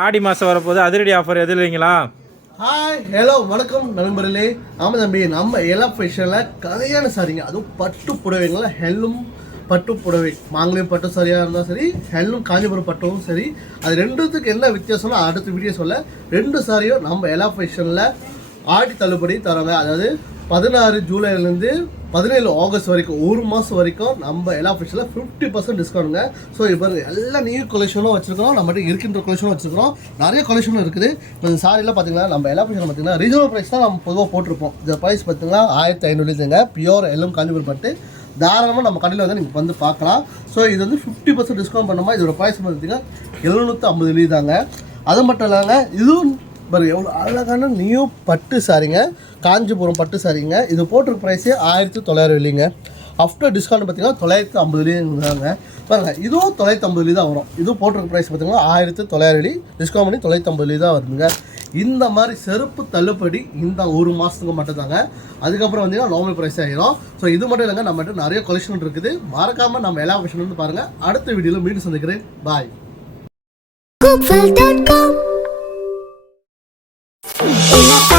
ஆடி மாதம் வரப்போகுது. அதிரடி ஆஃபர் எது இல்லைங்களா? ஹாய் ஹலோ வணக்கம் நண்பர்களே. ஆமாம் தம்பி நம்ம எல்லா ஃபேஷனில் கல்யாண சாரிங்க. அதுவும் பட்டு புடவைங்களா? ஹெல்லும் பட்டு புடவை. மாங்கலியம் பட்டு சரியாக இருந்தாலும் சரி ஹெல்லும் காஞ்சிபுரம் பட்டும் சரி. அது ரெண்டுத்துக்கு என்ன வித்தியாசம்னா அடுத்த வீடியோ சொல்ல. ரெண்டு சாரியும் நம்ம எல்லா ஃபேஷனில் ஆடி தள்ளுபடி தரோங்க. அதாவது பதினாறு ஜூலைலேருந்து பதினேழு ஆகஸ்ட் வரைக்கும் ஒரு மாதம் வரைக்கும் நம்ம எல்லா ஃபேஷனில் ஃபிஃப்டி பர்சன்ட் டிஸ்கவுண்ட்டுங்க ஸோ இப்போ எல்லா நியூ கொலெக்ஷனும் வச்சுருக்கோம் நம்மகிட்ட இருக்கின்ற கொலெக்ஷனும் வச்சுருக்கோம் நிறைய கொலெக்ஷனும் இருக்குது. இப்போ இந்த சாரிலாம் பார்த்தீங்கன்னா நம்ம எல்லா ஃபேஷன் பார்த்தீங்கன்னா ரீசனபிள் ப்ரைஸ் தான் நம்ம பொதுவாக போட்டிருப்போம். இந்த ப்ரைஸ் பார்த்தீங்கன்னா ஆயிரத்தி ஐநூறுங்க பியோர் எல்லாம் காஞ்சிபுரம் பட்டு தாராளமாக நம்ம கடையில் வந்து நீங்கள் வந்து பார்க்கலாம் ஸோ இது வந்து ஃபிஃப்டி பர்சன்ட் டிஸ்கவுண்ட் பண்ணுமா இதோட ப்ரைஸ் பார்த்தீங்கன்னா எழுநூற்றி ஐம்பது தாங்க அது மட்டும் இல்லாமல் இதுவும் பாரு எவ்வளோ அழகான நியூ பட்டு சாரிங்க காஞ்சிபுரம் பட்டு சாரிங்க இது போட்டிருக்க ப்ரைஸே ஆயிரத்தி தொள்ளாயிரம் இல்லைங்க. ஆஃப்டர் டிஸ்கவுண்ட் பார்த்தீங்கன்னா தொள்ளாயிரத்தி ஐம்பதுலேயே பாருங்க இதுவும் தொள்ளாயிரத்தி ஐம்பதுலேயே தான் வரும். இது போட்டிருக்க ப்ரைஸ் பார்த்தீங்கன்னா ஆயிரத்தி தொள்ளாயிரம் வெள்ளி டிஸ்கவுண்ட் பண்ணி தொள்ளாயிரத்தி ஐம்பதுலேயே தான் வருதுங்க. இந்த மாதிரி செருப்பு தள்ளுபடி இந்த ஒரு மாதத்துக்கு மட்டும் தாங்க அதுக்கப்புறம் வந்தீங்கன்னா நார்மல் ப்ரைஸ் ஆகிரும் ஸோ இது மட்டும் இல்லைங்க நம்மகிட்ட நிறைய கொலெக்ஷன் இருக்குது. மறக்காமல் நம்ம எல்லா கொலெக்ஷன் வந்து பாருங்கள் அடுத்த வீடியோவில் மீண்டும் சந்திக்கிறேன். பாய் Una